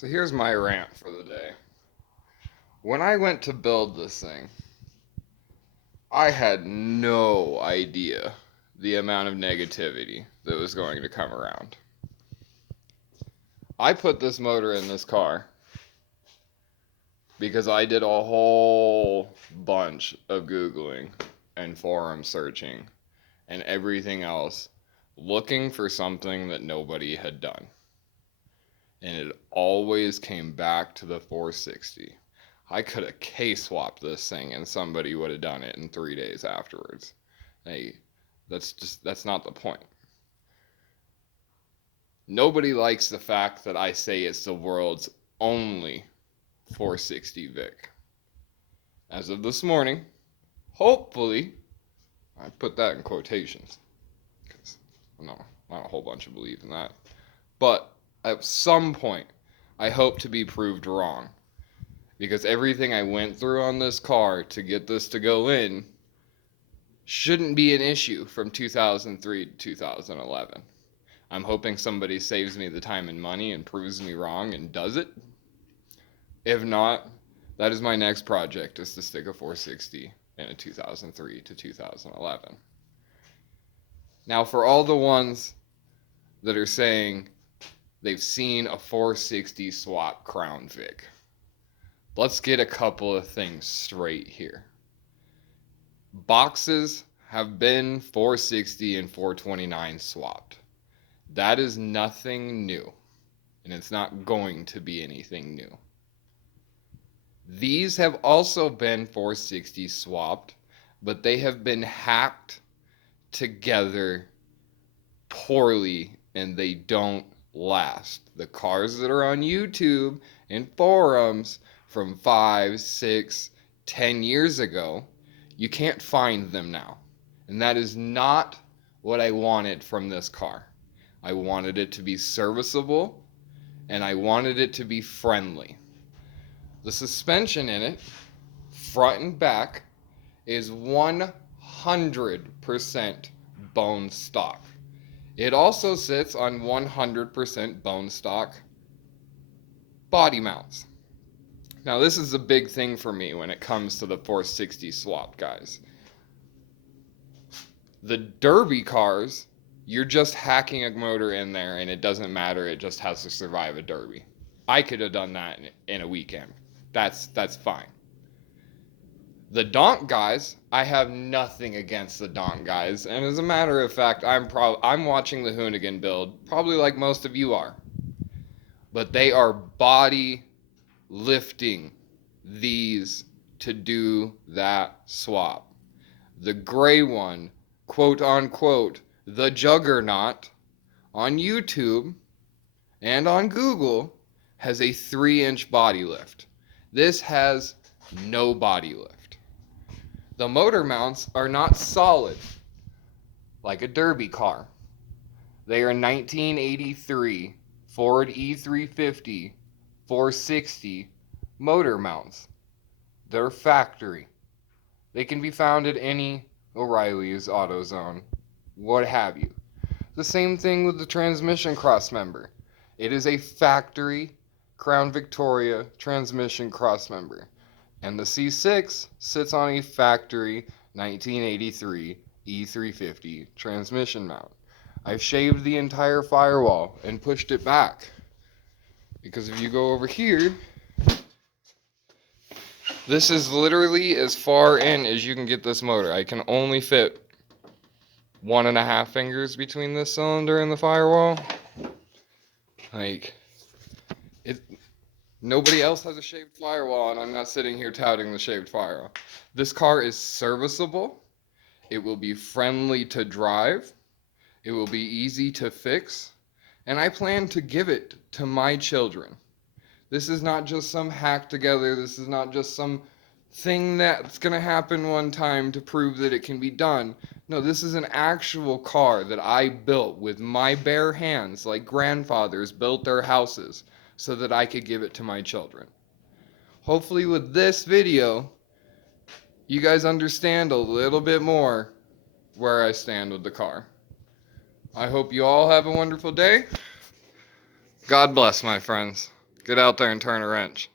So here's my rant for the day. When I went to build this thing, I had no idea the amount of negativity that was going to come around. I put this motor in this car because I did a whole bunch of Googling and forum searching and everything else looking for something that nobody had done. And it always came back to the 460. I could have K-swapped this thing and somebody would have done it in 3 days afterwards. Hey, that's not the point. Nobody likes the fact that I say it's the world's only 460 Vic. As of this morning, hopefully, I put that in quotations because not a whole bunch of believe in that. But at some point, I hope to be proved wrong. Because everything I went through on this car to get this to go in shouldn't be an issue from 2003 to 2011. I'm hoping somebody saves me the time and money and proves me wrong and does it. If not, that is my next project, is to stick a 460 in a 2003 to 2011. Now, for all the ones that are saying they've seen a 460 swap Crown Vic, let's get a couple of things straight here. Boxes have been 460 and 429 swapped. That is nothing new, and it's not going to be anything new. These have also been 460 swapped, but they have been hacked together poorly and they don't last. The cars that are on YouTube and forums from 5, 6, 10 years ago, you can't find them now. And that is not what I wanted from this car. I wanted it to be serviceable, and I wanted it to be friendly. The suspension in it, front and back, is 100% bone stock. It also sits on 100% bone stock body mounts. Now, this is a big thing for me when it comes to the 460 swap, guys. The Derby cars, you're just hacking a motor in there and it doesn't matter, it just has to survive a Derby. I could have done that in a weekend. That's fine. The Donk guys, I have nothing against the Donk guys, and as a matter of fact, I'm watching the Hoonigan build, probably like most of you are. But they are body lifting these to do that swap. The gray one, quote unquote, the juggernaut, on YouTube and on Google has a 3-inch body lift. This has no body lift. The motor mounts are not solid like a Derby car. They are 1983 Ford E350 460 motor mounts. They're factory. They can be found at any O'Reilly's, AutoZone, what have you. The same thing with the transmission crossmember. It is a factory Crown Victoria transmission crossmember. And the C6 sits on a factory 1983 E350 transmission mount. I've shaved the entire firewall and pushed it back. Because if you go over here, this is literally as far in as you can get this motor. I can only fit 1.5 fingers between this cylinder and the firewall. Like, nobody else has a shaved firewall, and I'm not sitting here touting the shaved firewall. This car is serviceable. It will be friendly to drive. It will be easy to fix. And I plan to give it to my children. This is not just some hack together. This is not just some thing that's going to happen one time to prove that it can be done. No, this is an actual car that I built with my bare hands, like grandfathers built their houses, so that I could give it to my children. Hopefully with this video, you guys understand a little bit more where I stand with the car. I hope you all have a wonderful day. God bless, my friends. Get out there and turn a wrench.